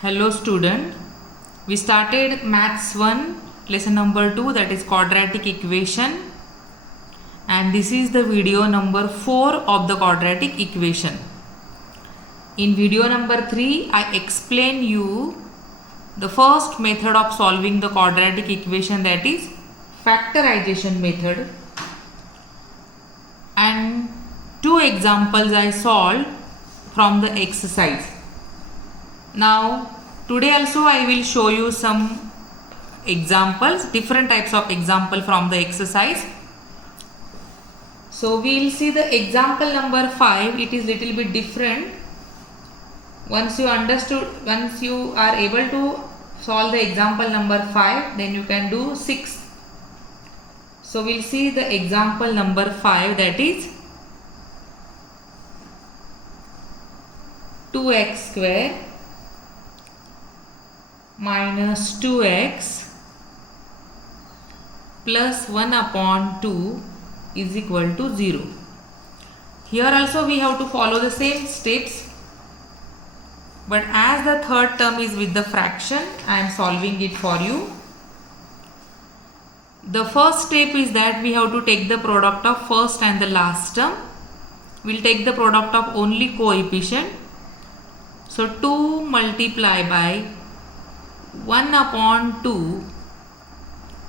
Hello student, we started maths 1 lesson number 2, that is quadratic equation, and this is the video number 4 of the quadratic equation. In video number 3 I explain you the first method of solving the quadratic equation, that is factorization method, and 2 examples I solved from the exercise. Now today also I will show you some examples, different types of example from the exercise. So we will see the example number 5. It is little bit different. Once you are able to solve the example number 5, then you can do 6. So we will see the example number 5, that is 2x square minus 2x plus 1 upon 2 is equal to 0. Here also we have to follow the same steps, but as the third term is with the fraction, I am solving it for you. The first step is that we have to take the product of first and the last term. We will take the product of only coefficient. So 2 multiplied by 1 upon 2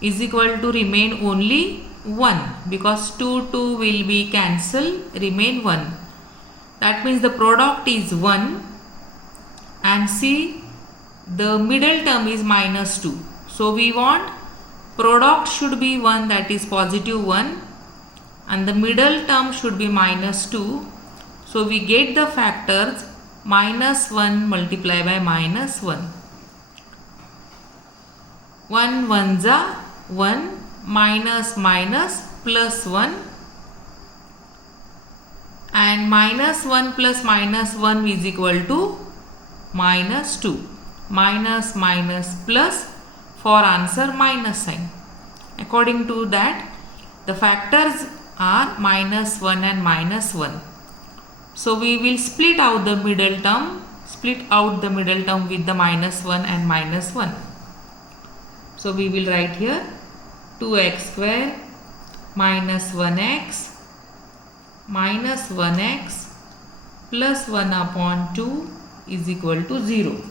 is equal to remain only 1, because 2 will be cancelled, remain 1. That means the product is 1, and see the middle term is minus 2. So we want product should be 1, that is positive 1, and the middle term should be minus 2. So we get the factors minus 1 multiplied by minus 1. 1 1s are 1, minus minus plus 1, and minus 1 plus minus 1 is equal to minus 2. Minus minus plus, for answer minus sign. According to that, the factors are minus 1 and minus 1. So we will split out the middle term with the minus 1 and minus 1. So we will write here 2x square minus 1x plus 1 upon 2 is equal to 0.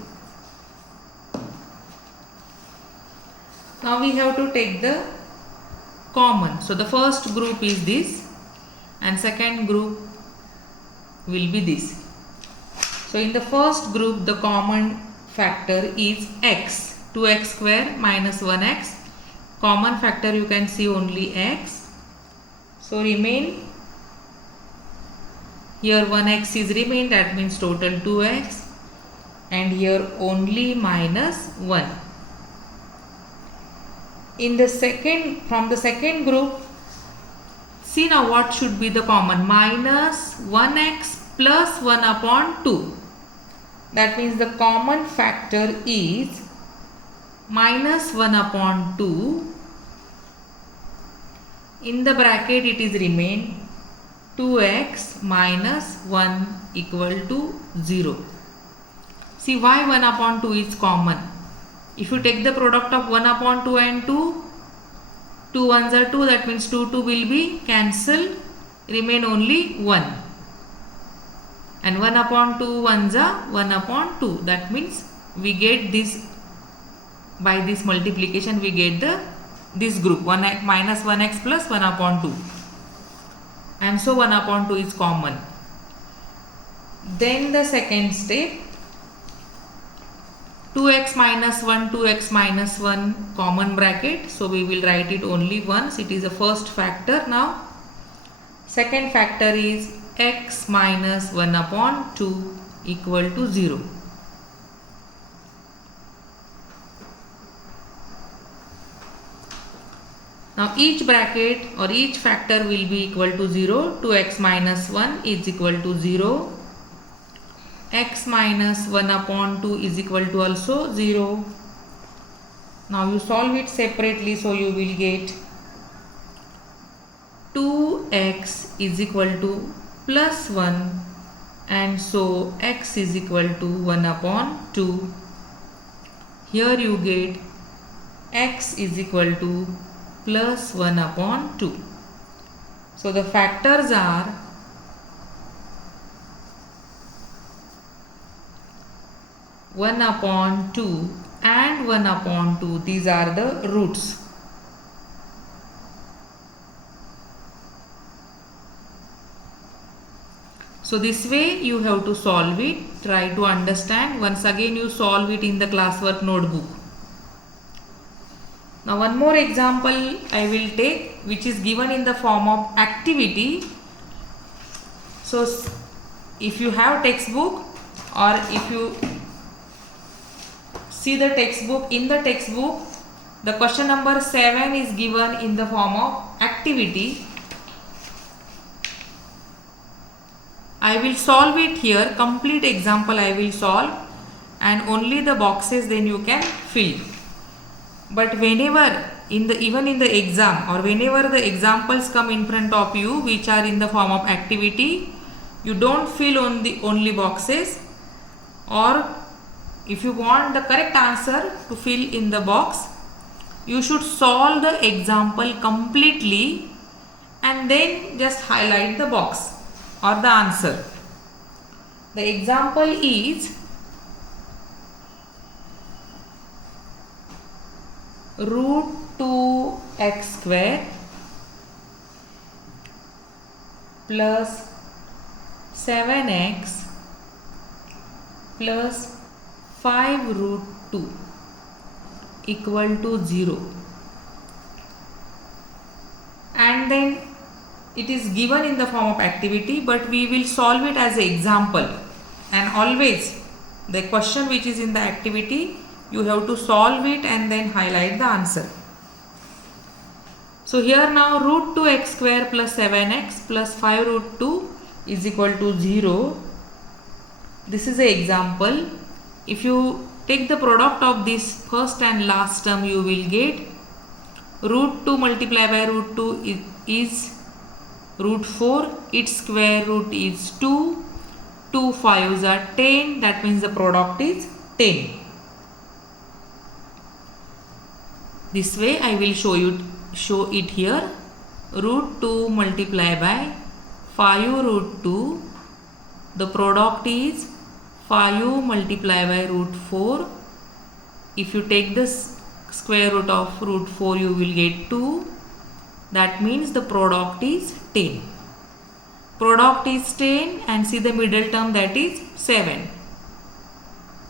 Now we have to take the common. So the first group is this and second group will be this. So in the first group the common factor is x. 2x square minus 1x. Common factor you can see only x. So remain, here 1x is remain, that means total 2x, and here only minus 1. From the second group, see now what should be the common. Minus 1x plus 1 upon 2. That means the common factor is minus 1 upon 2. In the bracket it is remain 2x minus 1 equal to 0. See why 1 upon 2 is common. If you take the product of 1 upon 2 and 2, 2 1s are 2, that means 2 will be cancelled, remain only 1. And 1 upon 2 1s are 1 upon 2, that means we get this. By this multiplication we get this group minus 1x plus 1 upon 2, and so 1 upon 2 is common. Then the second step, 2x minus 1 common bracket, so we will write it only once. It is the first factor. Now second factor is x minus 1 upon 2 equal to 0. Now each bracket or each factor will be equal to 0. 2x minus 1 is equal to 0. X minus 1 upon 2 is equal to also 0. Now you solve it separately, so you will get 2x is equal to plus 1 and so x is equal to 1 upon 2. here you get x is equal to plus 1 upon 2. So the factors are 1 upon 2 and 1 upon 2. These are the roots. So this way you have to solve it. Try to understand. Once again you solve it in the classwork notebook. Now one more example I will take, which is given in the form of activity. So if you have textbook, or if you see the textbook, in the textbook the question number 7 is given in the form of activity. I will solve it here, complete example I will solve, and only the boxes then you can fill. But whenever even in the exam, or whenever the examples come in front of you which are in the form of activity, you don't fill only boxes, or if you want the correct answer to fill in the box, you should solve the example completely and then just highlight the box or the answer. The example is root 2x square plus 7x plus 5 root 2 equal to 0. And then it is given in the form of activity, but we will solve it as an example. And always the question which is in the activity, you have to solve it and then highlight the answer. So here now root 2x square plus 7x plus 5 root 2 is equal to 0. This is an example. If you take the product of this first and last term, you will get root 2 multiplied by root 2 is root 4. Its square root is 2. 2 5s are 10. That means the product is 10. This way I will show it here. Root 2 multiplied by 5 root 2. The product is 5 multiplied by root 4. If you take the square root of root 4, you will get 2. That means the product is 10. Product is 10, and see the middle term, that is 7.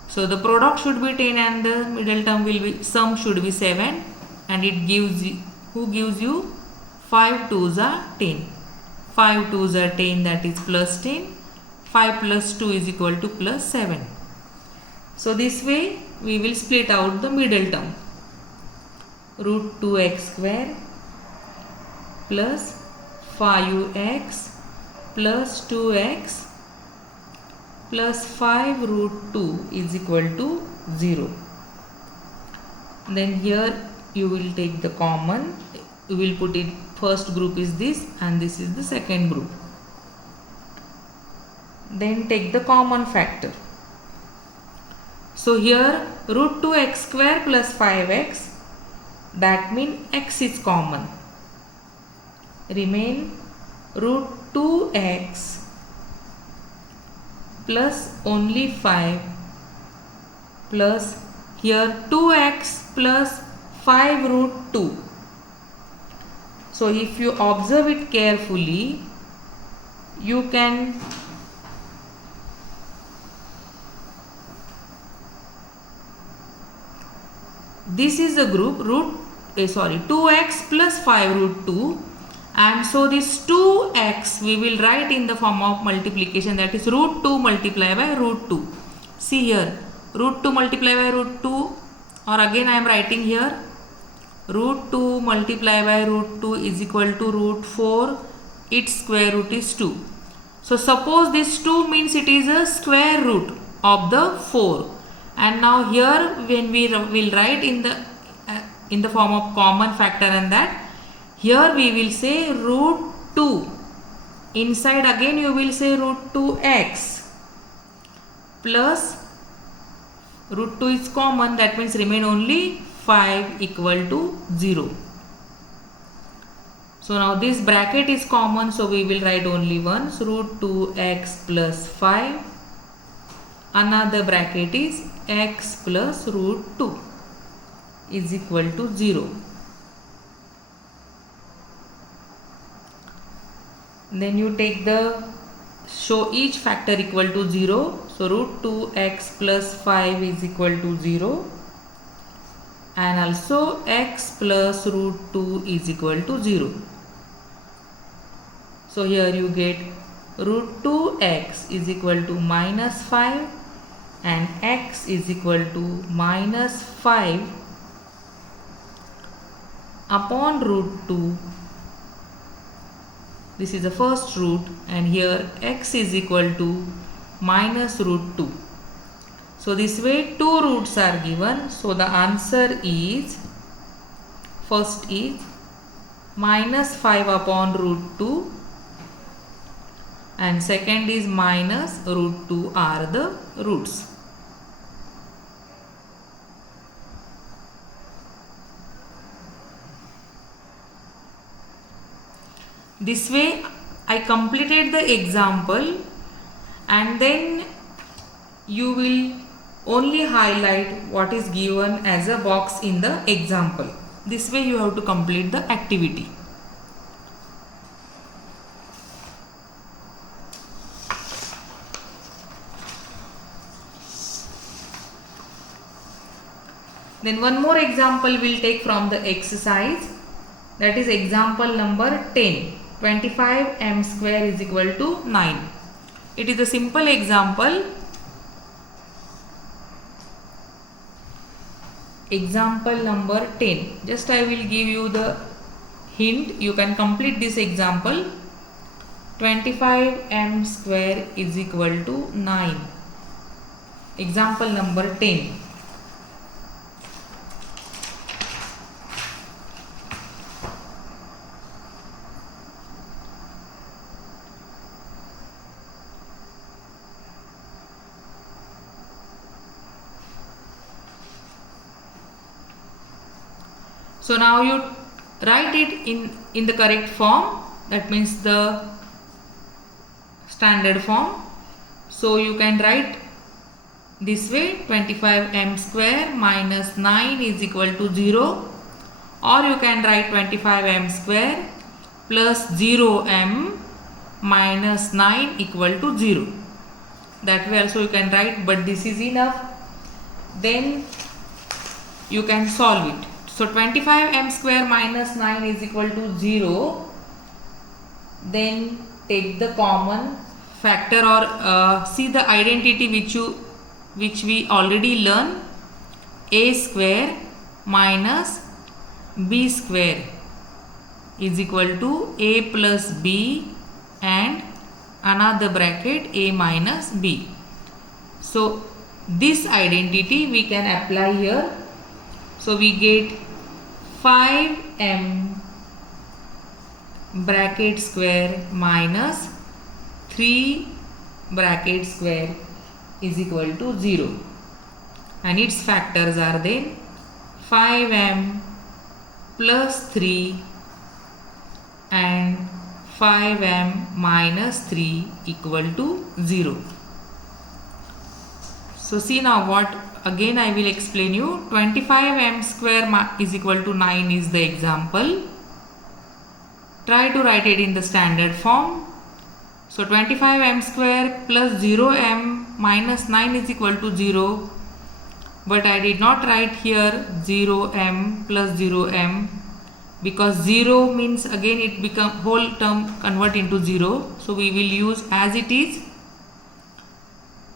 So the product should be 10 and the middle term will be, sum should be 7, and it gives you 5 2s are 10. 5 2s are 10, that is plus 10. 5 plus 2 is equal to plus 7. So this way we will split out the middle term. Root 2x square plus 5x plus 2x plus 5 root 2 is equal to 0. Then here you will take the common. You will put it, first group is this and this is the second group. Then take the common factor. So here root 2x square plus 5x, that means x is common. Remain root 2x plus only 5 plus here 2x plus 5 root 2. So if you observe it carefully, you can this is the group 2x plus 5 root 2, and so this 2x we will write in the form of multiplication, that is root 2 multiplied by root 2. See here, root 2 multiplied by root 2, or again I am writing here root 2 multiplied by root 2 is equal to root 4, its square root is 2. So suppose this 2 means it is a square root of the 4. And now here when we will write in the form of common factor, and that here we will say root 2. Inside again you will say root 2x plus root 2 is common, that means remain only 5 equal to 0. So now this bracket is common, so we will write only once, root 2x plus 5. Another bracket is x plus root 2 is equal to 0. Then you take show each factor equal to 0. So root 2x plus 5 is equal to 0. And also x plus root 2 is equal to 0. So here you get root 2x is equal to minus 5 and x is equal to minus 5 upon root 2. This is the first root, and here x is equal to minus root 2. So this way two roots are given. So the answer is, first is minus 5 upon root 2 and second is minus root 2 are the roots. This way I completed the example, and then you will only highlight what is given as a box in the example. This way you have to complete the activity. Then one more example we'll take from the exercise, that is example number 10. 25m square is equal to 9. It is a simple example. Example number 10. Just I will give you the hint. You can complete this example. 25m square is equal to 9. Example number 10. So now you write it in the correct form, that means the standard form. So you can write this way, 25m square minus 9 is equal to 0, or you can write 25m square plus 0m minus 9 equal to 0. That way also you can write, but this is enough. Then you can solve it. So 25m square minus 9 is equal to 0. Then take the common factor, or see the identity which we already learned. A square minus b square is equal to a plus b and another bracket a minus b. So this identity we can apply here. So we get 5m bracket square minus 3 bracket square is equal to 0, and its factors are then 5m plus 3 and 5m minus 3 equal to 0. So see now what, again I will explain you. 25m square is equal to 9 is the example. Try to write it in the standard form. So 25m square plus 0m minus 9 is equal to 0. But I did not write here 0m plus 0m, because 0 means again it become whole term convert into 0. So we will use as it is.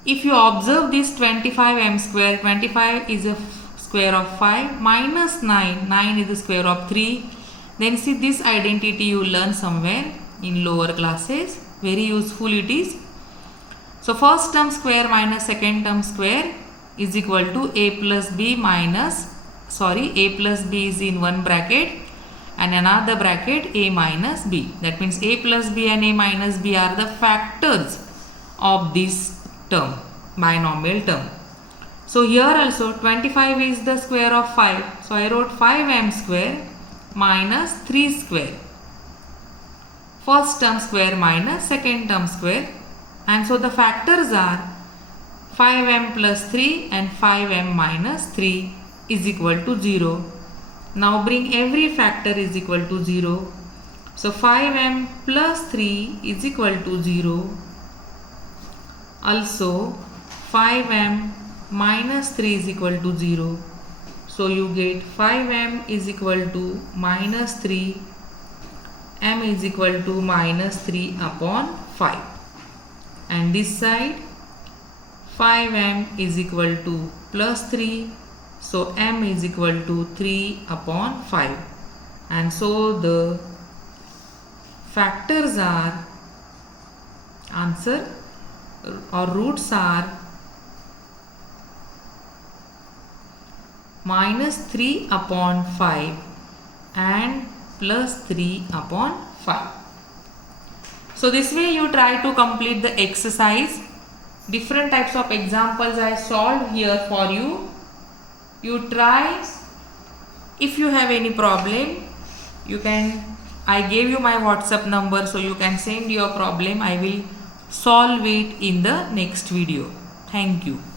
If you observe this 25m square, 25 is a square of 5 minus 9, 9 is the square of 3. Then see this identity you learn somewhere in lower classes, very useful it is. So first term square minus second term square is equal to a plus b minus, a plus b is in one bracket and another bracket a minus b. That means a plus b and a minus b are the factors of this term, binomial term. So here also 25 is the square of 5. So I wrote 5m square minus 3 square. First term square minus second term square. And so the factors are 5m plus 3 and 5m minus 3 is equal to 0. Now bring every factor is equal to 0. So 5m plus 3 is equal to 0. Also 5m minus 3 is equal to 0. So you get 5m is equal to minus 3. M is equal to minus 3 upon 5. And this side 5m is equal to plus 3. So m is equal to 3 upon 5. And so the factors are, answer or roots are minus 3 upon 5 and plus 3 upon 5. So this way you try to complete the exercise. Different types of examples I solved here for you. You try. If you have any problem, you can, I gave you my WhatsApp number, so you can send your problem. I will solve it in the next video. Thank you.